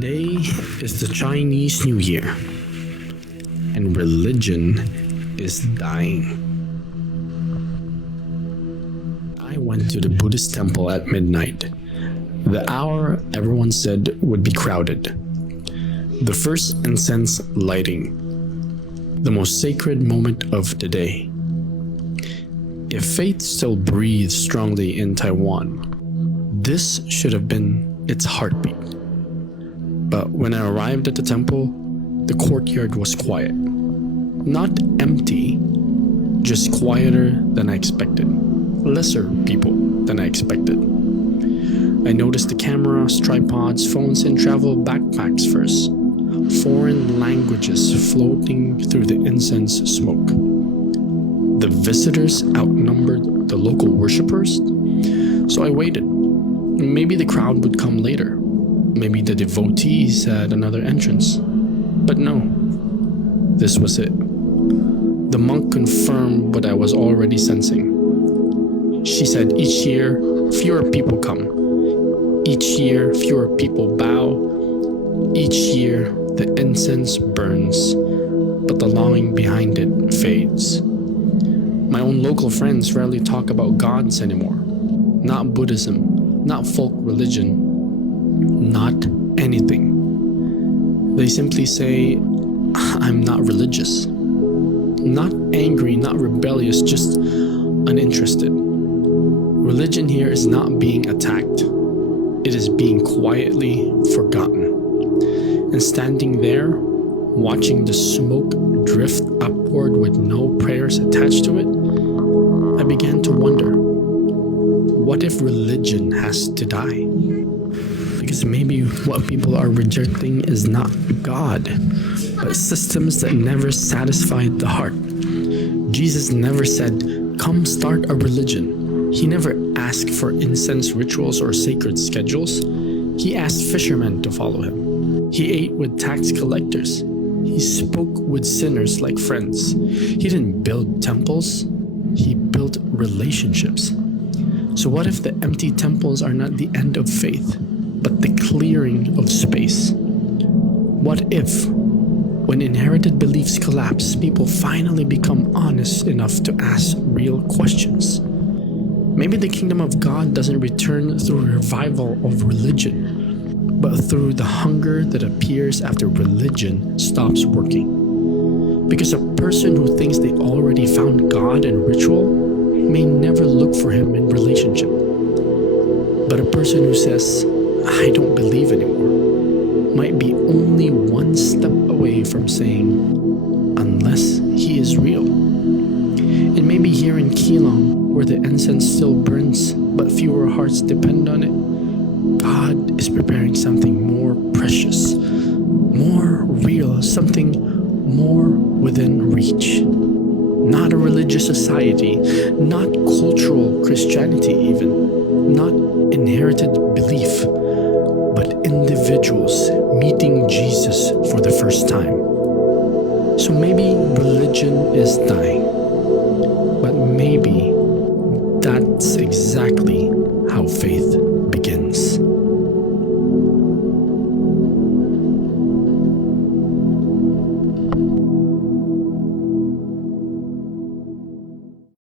Today is the Chinese New Year, and religion is dying. I went to the Buddhist temple at midnight, the hour everyone said would be crowded. The first incense lighting, the most sacred moment of the day. If faith still breathes strongly in Taiwan, this should have been its heartbeat. But when I arrived at the temple, the courtyard was quiet. Not empty, just quieter than I expected. Lesser people than I expected. I noticed the cameras, tripods, phones, and travel backpacks first. Foreign languages floating through the incense smoke. The visitors outnumbered the local worshippers, so I waited. Maybe the crowd would come later. Maybe the devotees had another entrance. But no, this was it. The monk confirmed what I was already sensing. She said each year, fewer people come. Each year, fewer people bow. Each year, the incense burns, but the longing behind it fades. My own local friends rarely talk about gods anymore. Not Buddhism, not folk religion, not anything. They simply say, I'm not religious. Not angry, not rebellious, just uninterested. Religion here is not being attacked. It is being quietly forgotten. And standing there, watching the smoke drift upward with no prayers attached to it, I began to wonder, what if religion has to die? Because maybe what people are rejecting is not God, but systems that never satisfied the heart. Jesus never said, come start a religion. He never asked for incense rituals or sacred schedules. He asked fishermen to follow him. He ate with tax collectors. He spoke with sinners like friends. He didn't build temples. He built relationships. So what if the empty temples are not the end of faith, but the clearing of space? What if, when inherited beliefs collapse, people finally become honest enough to ask real questions? Maybe the kingdom of God doesn't return through a revival of religion, but through the hunger that appears after religion stops working. Because a person who thinks they already found God in ritual may never look for him in relationship. But a person who says, I don't believe anymore, might be only one step away from saying, unless he is real. And maybe here in Keelung, where the incense still burns, but fewer hearts depend on it, God is preparing something more precious, more real, something more within reach. Not a religious society, not cultural Christianity even, not inherited belief, but individuals meeting Jesus for the first time. So maybe religion is dying, but maybe that's exactly how faith